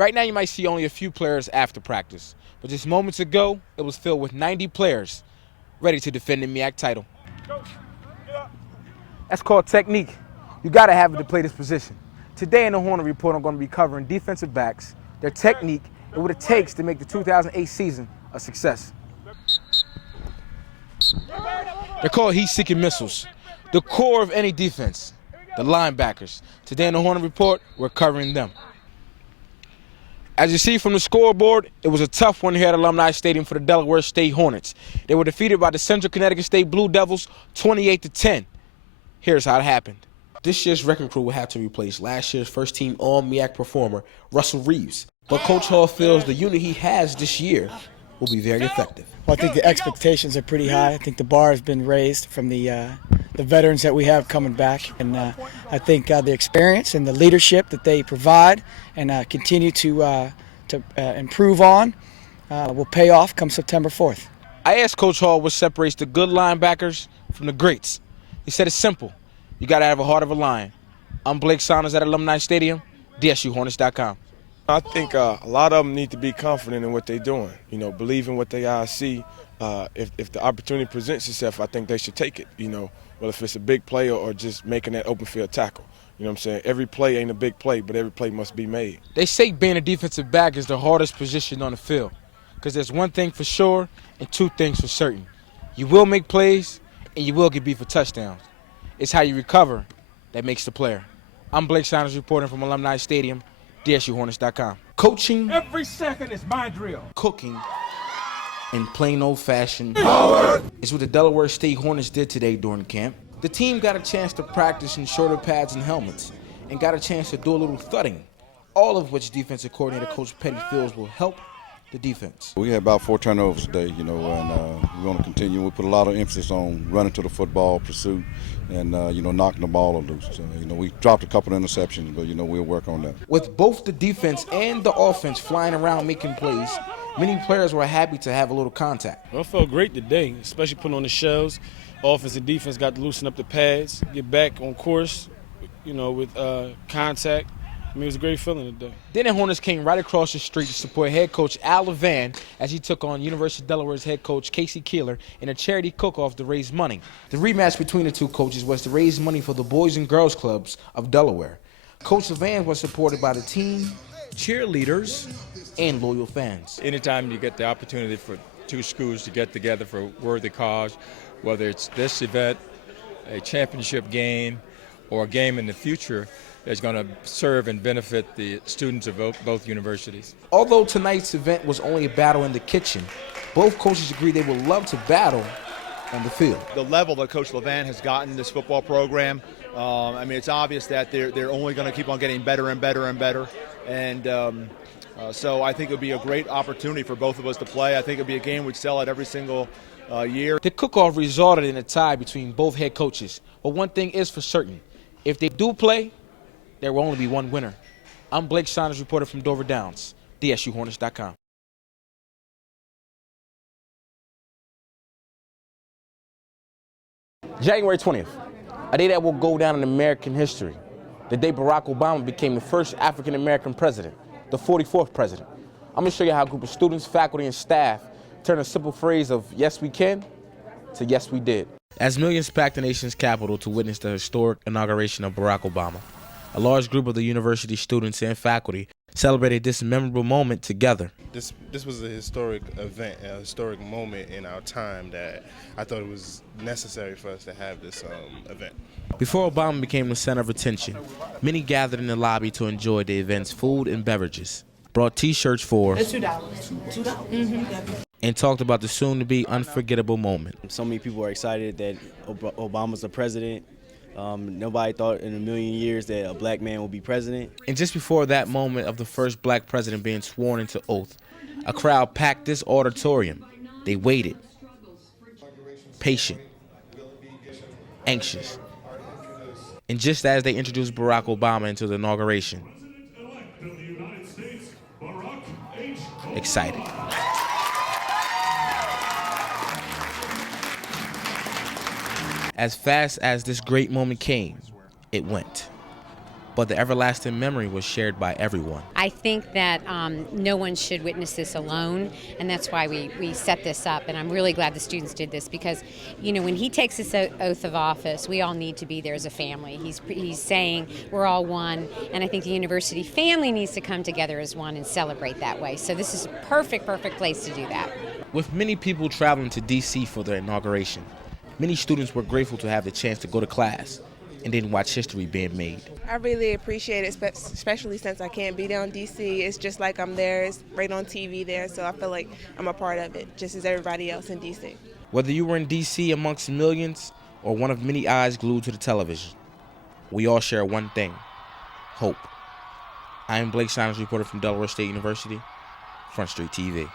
Right now you might see only a few players after practice, but just moments ago, it was filled with 90 players ready to defend the MEAC title. That's called technique. You gotta have it to play this position. Today in the Hornet Report, I'm gonna be covering defensive backs, their technique, and what it takes to make the 2008 season a success. They're called heat-seeking missiles, the core of any defense, the linebackers. Today in the Hornet Report, we're covering them. As you see from the scoreboard, it was a tough one here at Alumni Stadium for the Delaware State Hornets. They were defeated by the Central Connecticut State Blue Devils 28-10. Here's how it happened. This year's wrecking crew will have to replace last year's first-team All-MEAC performer, Russell Reeves. But Coach Hall feels the unit he has this year will be very effective. Well, I think the expectations are pretty high. I think the bar has been raised from the veterans that we have coming back. And I think the experience and the leadership that they provide and continue to improve on will pay off come September 4th. I asked Coach Hall what separates the good linebackers from the greats. He said it's simple. You got to have a heart of a lion. I'm Blake Saunders at Alumni Stadium, DSUHornets.com. I think a lot of them need to be confident in what they're doing. You know, believe in what they see. If the opportunity presents itself, I think they should take it. You know, well, if it's a big play or just making that open field tackle. You know what I'm saying? Every play ain't a big play, but every play must be made. They say being a defensive back is the hardest position on the field because there's one thing for sure and two things for certain. You will make plays and you will get beat for touchdowns. It's how you recover that makes the player. I'm Blake Saunders reporting from Alumni Stadium, DSUHornets.com. Coaching. Every second is my drill. Cooking. In plain old-fashioned is what the Delaware State Hornets did today during camp. The team got a chance to practice in shorter pads and helmets and got a chance to do a little thudding, all of which defensive coordinator Coach Petty feels will help the defense. We had about 4 turnovers today, you know, and we're going to continue. We put a lot of emphasis on running to the football pursuit and, you know, knocking the ball loose. You know, we dropped a couple of interceptions, but, you know, we'll work on that. With both the defense and the offense flying around making plays, many players were happy to have a little contact. Well, it felt great today, especially putting on the shells. Offense and defense got to loosen up the pads, get back on course, you know, with contact. I mean, it was a great feeling today. Then the Hornets came right across the street to support head coach Al Levan as he took on University of Delaware's head coach Casey Keeler in a charity cook-off to raise money. The rematch between the two coaches was to raise money for the Boys and Girls Clubs of Delaware. Coach Levan was supported by the team, cheerleaders, and loyal fans. Anytime you get the opportunity for two schools to get together for a worthy cause, whether it's this event, a championship game, or a game in the future, is going to serve and benefit the students of both universities. Although tonight's event was only a battle in the kitchen, both coaches agreed they would love to battle on the field. The level that Coach Levan has gotten this football program, I mean, it's obvious that they're only going to keep on getting better and better and better. And so I think it would be a great opportunity for both of us to play. I think it would be a game we'd sell out every single year. The cook-off resulted in a tie between both head coaches. But one thing is for certain. If they do play, there will only be one winner. I'm Blake Saunders, reporter from Dover Downs, DSUHornets.com. January 20th, a day that will go down in American history. The day Barack Obama became the first African-American president, the 44th president. I'm going to show you how a group of students, faculty, and staff turned a simple phrase of yes we can to yes we did. As millions packed the nation's capital to witness the historic inauguration of Barack Obama, a large group of the university students and faculty celebrated this memorable moment together. This was a historic event, a historic moment in our time that I thought it was necessary for us to have this event. Before Obama became the center of attention, many gathered in the lobby to enjoy the event's food and beverages, brought T-shirts for $2. $2. and talked about the soon-to-be unforgettable moment. So many people are excited that Obama's the president. Nobody thought in a million years that a black man would be president. And just before that moment of the first black president being sworn into oath, a crowd packed this auditorium. They waited, patient, anxious. And just as they introduced Barack Obama into the inauguration, excited. As fast as this great moment came, it went. but the everlasting memory was shared by everyone. I think that no one should witness this alone, and that's why we set this up. And I'm really glad the students did this because, you know, when he takes this oath of office, we all need to be there as a family. He's saying we're all one, and I think the university family needs to come together as one and celebrate that way. So this is a perfect place to do that. With many people traveling to D.C. for their inauguration, many students were grateful to have the chance to go to class and then watch history being made. I really appreciate it, especially since I can't be down in D.C. It's just like I'm there, it's right on TV there, so I feel like I'm a part of it, just as everybody else in D.C. Whether you were in D.C. amongst millions or one of many eyes glued to the television, we all share one thing: hope. I am Blake Saunders, reporter from Delaware State University, Front Street TV.